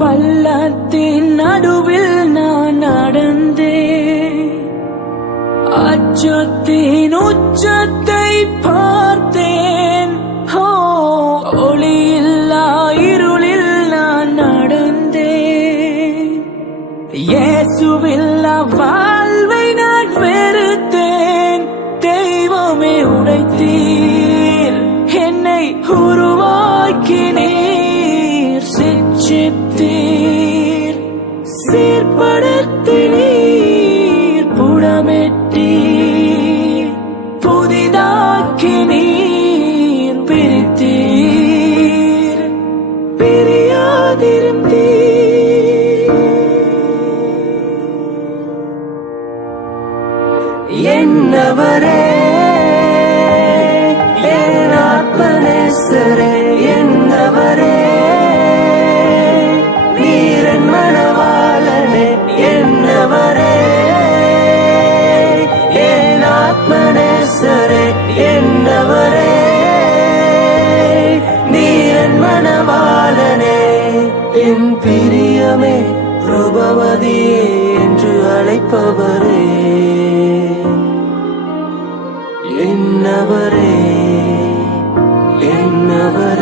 பள்ளத்தின் நடுவில் நான் நடந்தேன், அச்சத்தின் உச்சத்தை பார்த்தேன். ஒளியில்லா இருளில் நான் நடந்தேன், இயேசுவில்லா வாழ்வை நான் வெறுத்தேன். தெய்வமே உடைத்தீர், என்னை உருவாக்கினீர், சிற்றித்தீர், சீர்படுத்தினீர், புடமிட்டீர், புதிதாக்கினீர், பிரித்தீர், பிரியாதிருந்தீர். என்னவரே, என் ஆத்மநேசரே, என்னவரே, நீரன் மணவாளனே, என்னவரே, என் ஆத்மநேசரே, என்னவரே, நீரன் மணவாளனே. என் பிரியமே ரூபவதியே என்று அழைப்பவரே, என்னவரே, என்னவரே.